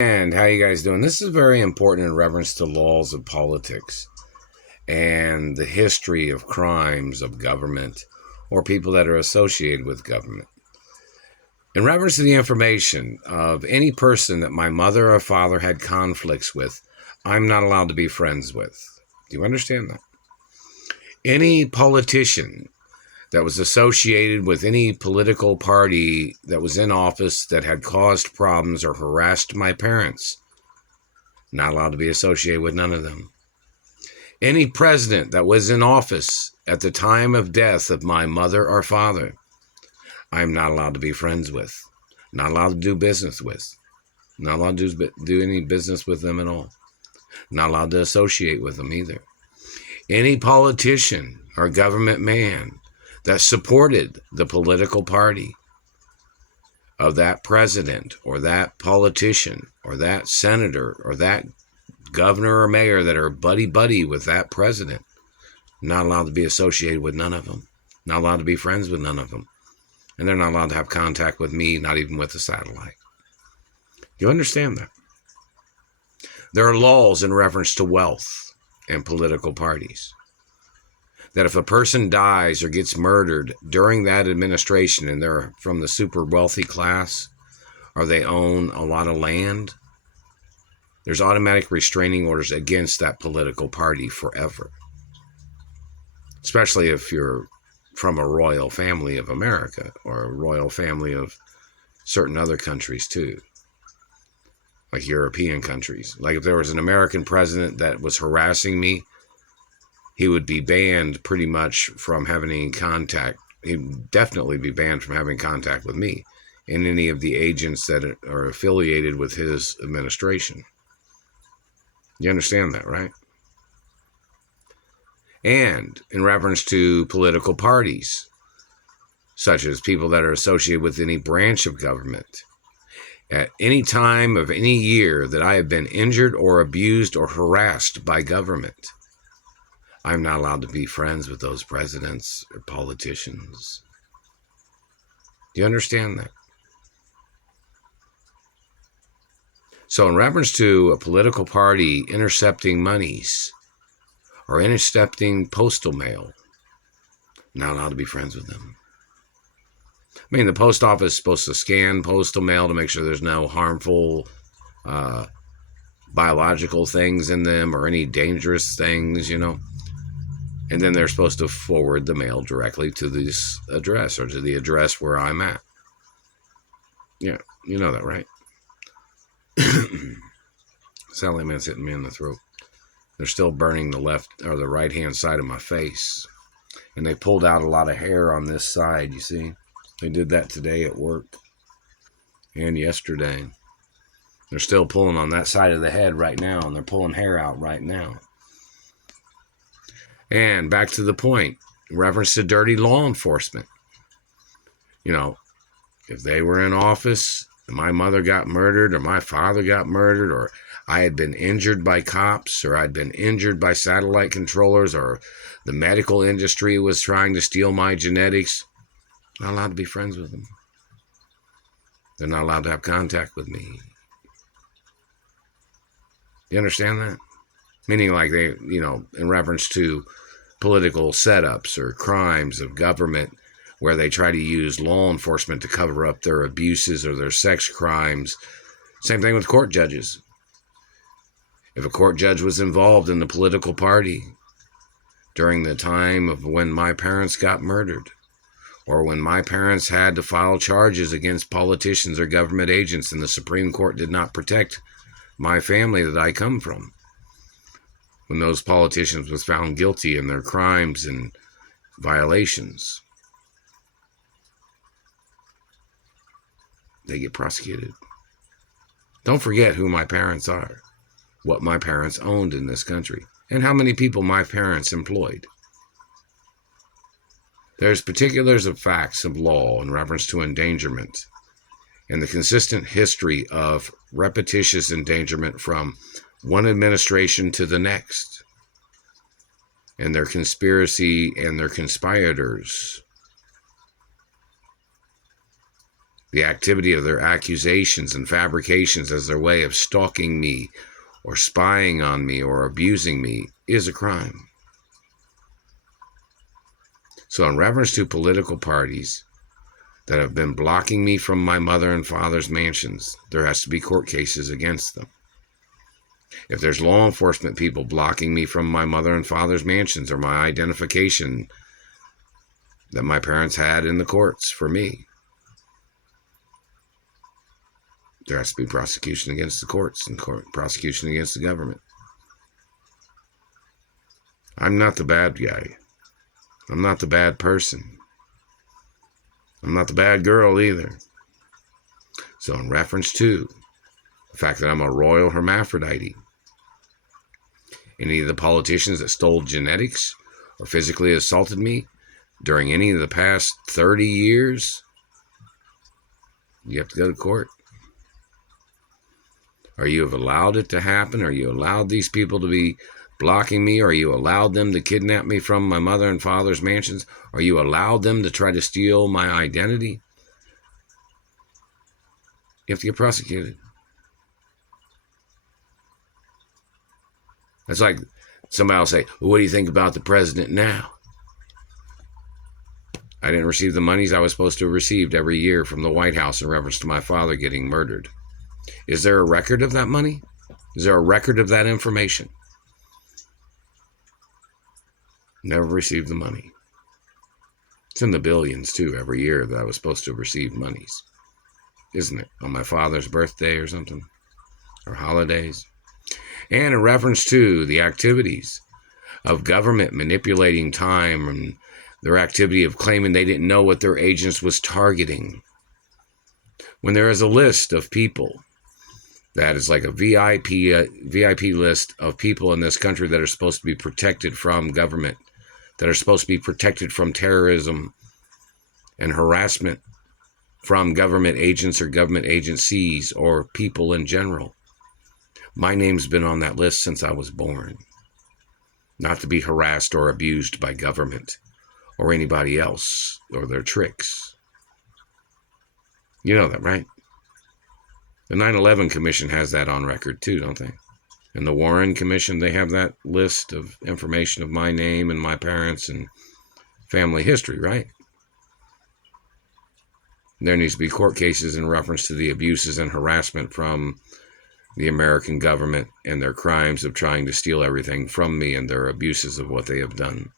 And how you guys doing? This is very important in reference to laws of politics and the history of crimes of government or people that are associated with government. In reference to the information of any person that my mother or father had conflicts with, I'm not allowed to be friends with. Do you understand that? Any politician that was associated with any political party that was in office that had caused problems or harassed my parents, not allowed to be associated with none of them. Any president that was in office at the time of death of my mother or father, I'm not allowed to be friends with, not allowed to do business with, not allowed to do any business with them at all, not allowed to associate with them either. Any politician or government man that supported the political party of that president or that politician or that senator or that governor or mayor that are buddy with that president, not allowed to be associated with none of them, not allowed to be friends with none of them, and they're not allowed to have contact with me, not even with a satellite. You understand that? There are laws in reference to wealth and political parties, that if a person dies or gets murdered during that administration and they're from the super wealthy class or they own a lot of land, there's automatic restraining orders against that political party forever. Especially if you're from a royal family of America or a royal family of certain other countries too, like European countries. Like if there was an American president that was harassing me, he would be banned pretty much from having any contact. He'd definitely be banned from having contact with me and any of the agents that are affiliated with his administration. You understand that, right? And in reference to political parties, such as people that are associated with any branch of government, at any time of any year that I have been injured or abused or harassed by government, I'm not allowed to be friends with those presidents or politicians. Do you understand that? So in reference to a political party intercepting monies or intercepting postal mail, not allowed to be friends with them. I mean, the post office is supposed to scan postal mail to make sure there's no harmful biological things in them or any dangerous things, And then they're supposed to forward the mail directly to this address or to the address where I'm at. Yeah, you know that, right? Sally Man's hitting me in the throat. They're still burning the left or the right hand side of my face. And they pulled out a lot of hair on this side, you see? They did that today at work and yesterday. They're still pulling on that side of the head right now, and they're pulling hair out right now. And back to the point, reference to dirty law enforcement. If they were in office, and my mother got murdered, or my father got murdered, or I had been injured by cops, or I'd been injured by satellite controllers, or the medical industry was trying to steal my genetics, not allowed to be friends with them. They're not allowed to have contact with me. You understand that? Meaning like they, in reference to political setups or crimes of government where they try to use law enforcement to cover up their abuses or their sex crimes. Same thing with court judges. If a court judge was involved in the political party during the time of when my parents got murdered, or when my parents had to file charges against politicians or government agents and the Supreme Court did not protect my family that I come from, when those politicians was found guilty in their crimes and violations, they get prosecuted. Don't forget who my parents are, what my parents owned in this country, and how many people my parents employed. There's particulars of facts of law in reference to endangerment and the consistent history of repetitious endangerment from one administration to the next, and their conspiracy and their conspirators The activity of their accusations and fabrications as their way of stalking me or spying on me or abusing me is a crime. So in reference to political parties that have been blocking me from my mother and father's mansions, there has to be court cases against them. If there's law enforcement people blocking me from my mother and father's mansions or my identification that my parents had in the courts for me, there has to be prosecution against the courts and prosecution against the government. I'm not the bad guy. I'm not the bad person. I'm not the bad girl either. So in reference to the fact that I'm a royal hermaphrodite, any of the politicians that stole genetics or physically assaulted me during any of the past 30 years, you have to go to court. Or you have allowed it to happen? Or you allowed these people to be blocking me? Or you allowed them to kidnap me from my mother and father's mansions? Or you allowed them to try to steal my identity? You have to get prosecuted. That's like somebody will say, well, what do you think about the president now? I didn't receive the monies I was supposed to have received every year from the White House in reference to my father getting murdered. Is there a record of that money? Is there a record of that information? Never received the money. It's in the billions, too, every year that I was supposed to have received monies. Isn't it? On my father's birthday or something? Or holidays? And in reference to the activities of government manipulating time and their activity of claiming they didn't know what their agents was targeting. When there is a list of people that is like a VIP list of people in this country that are supposed to be protected from government, that are supposed to be protected from terrorism and harassment from government agents or government agencies or people in general. My name's been on that list since I was born. Not to be harassed or abused by government or anybody else or their tricks. You know that, right? The 9/11 Commission has that on record too, don't they? And the Warren Commission, they have that list of information of my name and my parents and family history, right? There needs to be court cases in reference to the abuses and harassment from the American government and their crimes of trying to steal everything from me and their abuses of what they have done.